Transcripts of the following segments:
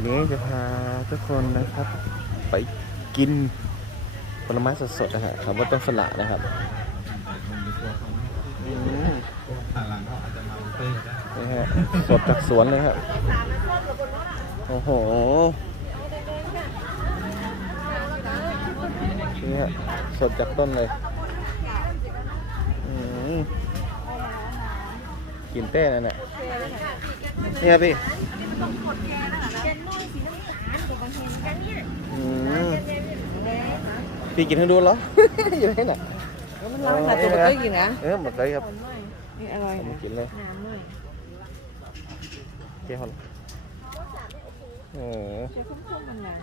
อนนี้จะพาทุกคนนะครับ ไปกินผลไม้สดๆนะฮะคำว่าต้นสละนะครับอืมหลังเขาอาจจะมาบุฟเฟ่ต์ได้นี่ฮะสดจากสวนเลยครับโอ้โหนี่ฮะสดจากต้นเลยอืม กินเต้นั่นแหละนี่ครับพี่อืมพี่กินให้ดูเหรอ อยู่ไหนน่ะมันร้อนค่ะตัวมันก็กินนะเออหมดเลยครับนี่อร่อยผมนะกินเลยน้ำด้วยเกี่ยวเหรอโอ้โหใช้คุ้มๆมันนะ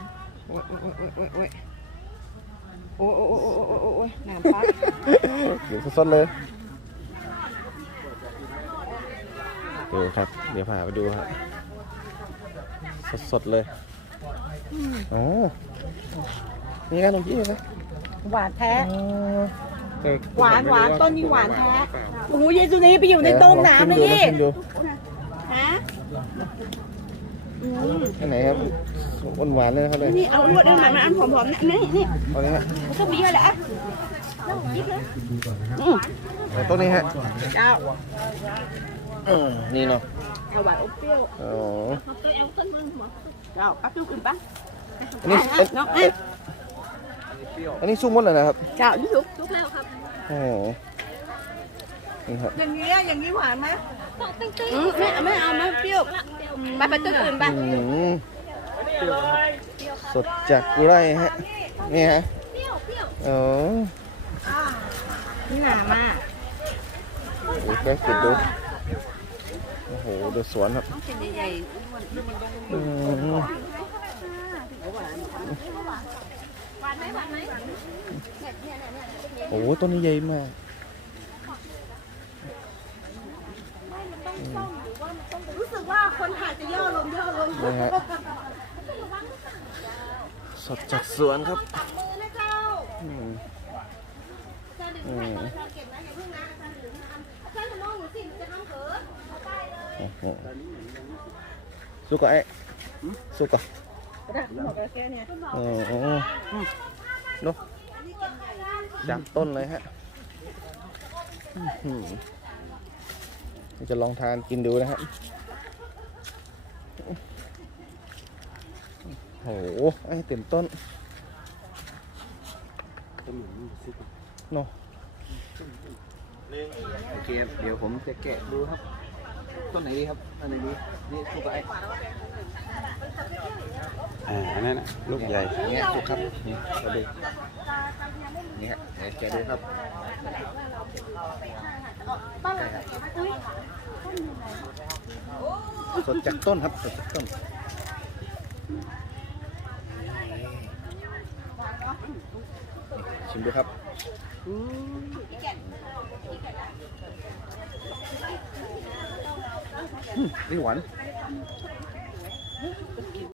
โอ้ยโอ้ยโอ้ยโอ้ยโอ้ยโอ้ยโอ้ยโอ้ยโอ้ยโอ้ยน้ำปักเดี๋ยวสดๆเลย ดูครับ เดี๋ยวพาไปดูครับสดๆเลยอ๋อมีขนมจีนไหมหวานแท้อ๋อแต่หวานหวานต้นนี้หวานแท้โอ้โหเยซูนี้ไปอยู่ในต้มน้ำเลยลองยี่ชิมดูฮะอืมอันไหนครับหวานๆเลยนะครับเลยนี่เอาลวดเอาหน่อยมาอันผอมๆนี่นี่นี่เอาเลยฮะมันก็มีอะไรอะยิบเลยอืมเอาต้นนี้ฮะเจ้าอืม นี่เนาะเอาหวานอบเปรี้ยวอ๋อเจ้าปั๊บลูกอื่นปั๊บอันนี้เอ๊ะน้องเอ๊ะอันนี้ซุปมดเลยนะครับเจ้านี่ลูกลูกแล้วครับโอ้โหนี่ครับอย่างนี้อย่างนี้หวานไหมอืมไม่เอาไม่เอาไม่เปรี้ยวไปไปตัวอื่นไปอืมสดจากไร่ฮะนี่ฮะอ๋อนี่หนามากดูแกกินดูโอ้โหดูสวนครับต้องเป็นใหญ่อืมโอ้โหต้นนี้ใหญ่มากๆรู้สึกว่าคนถ่ายจะย่อลงย่อลงนี่ฮะสดจากสวนครับอืมอืมโอ้โห สุกะไอ้สุกะหมดแล้วแค่เนี้ยโอ้โหเนอะจากต้นเลยฮะอื้อหือเดี๋ยวจะลองทานกินดูนะฮะโอ้โหไอ้เต็มต้นเนาะโอเคครับเดี๋ยวผมจะแกะดูครับ ต้นไหนดีครับต้นไหนดีนี่สุกไอ้อ่าอันนั้นน่ะลูกใหญ่เนี่ยสุกครับนี่มาดูนี่ฮะเดี๋ยวแกะดูครับสดจากต้นครับสดจากต้นชิมดูครับ Ừ, đi Quảnh